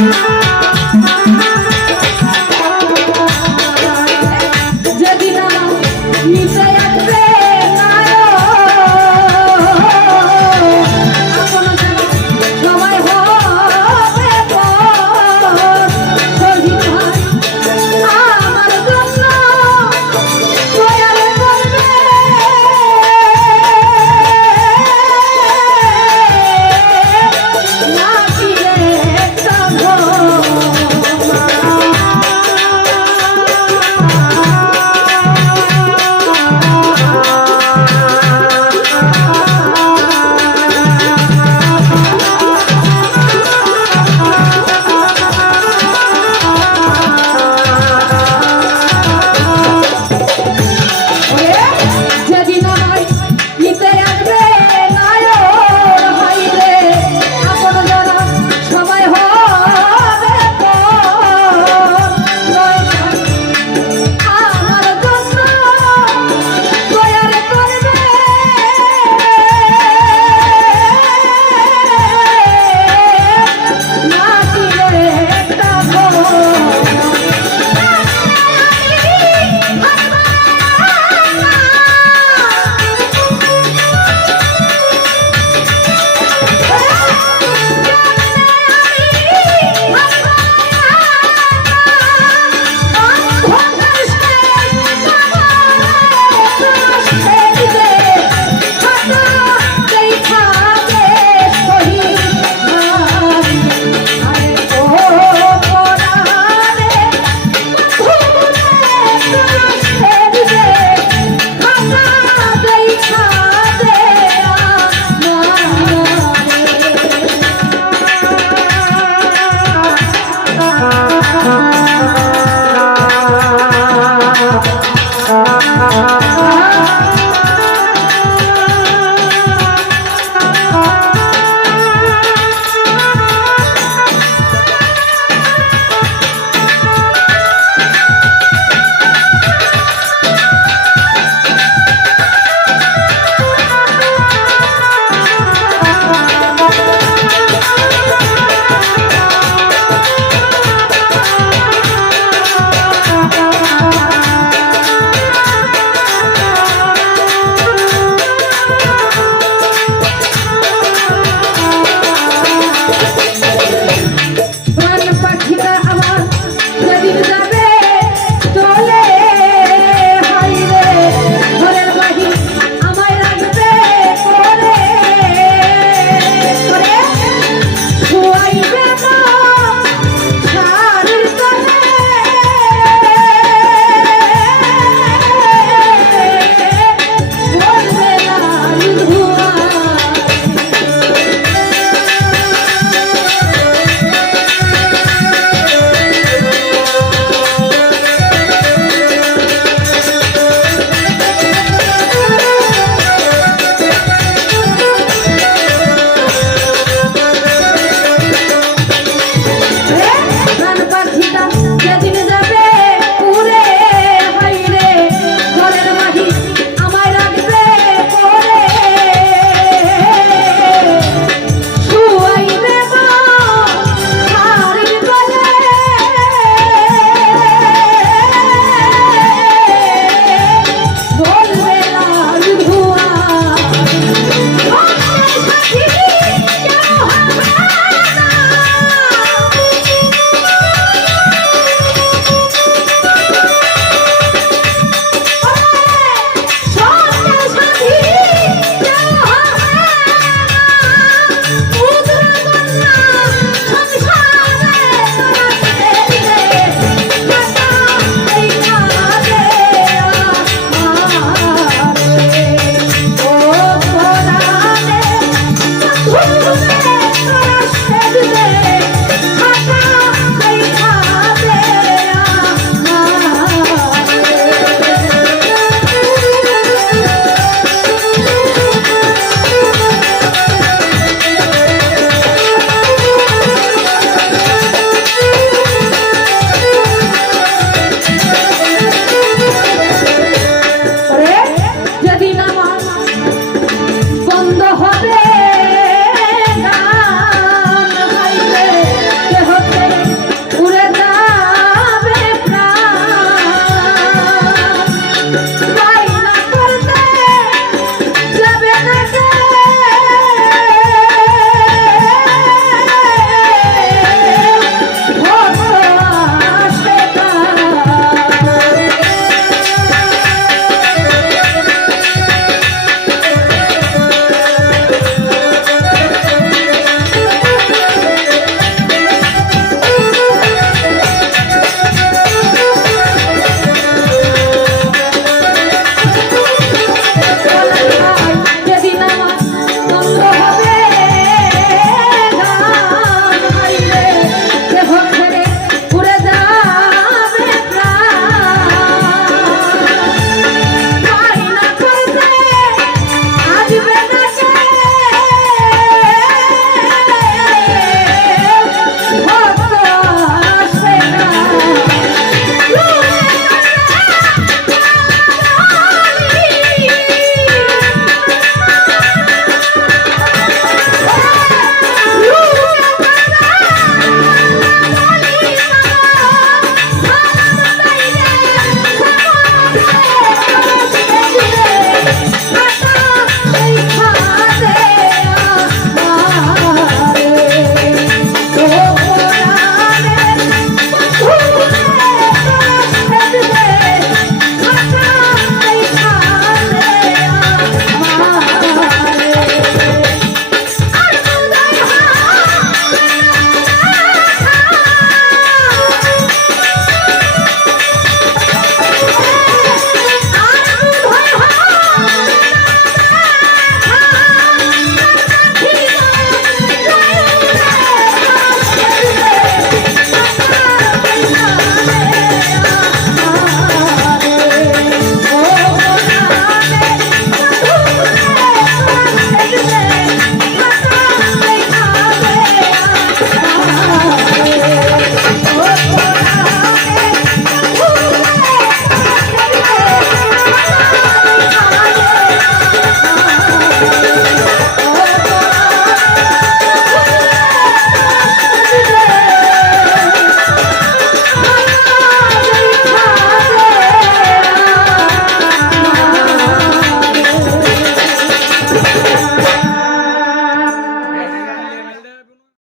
thank you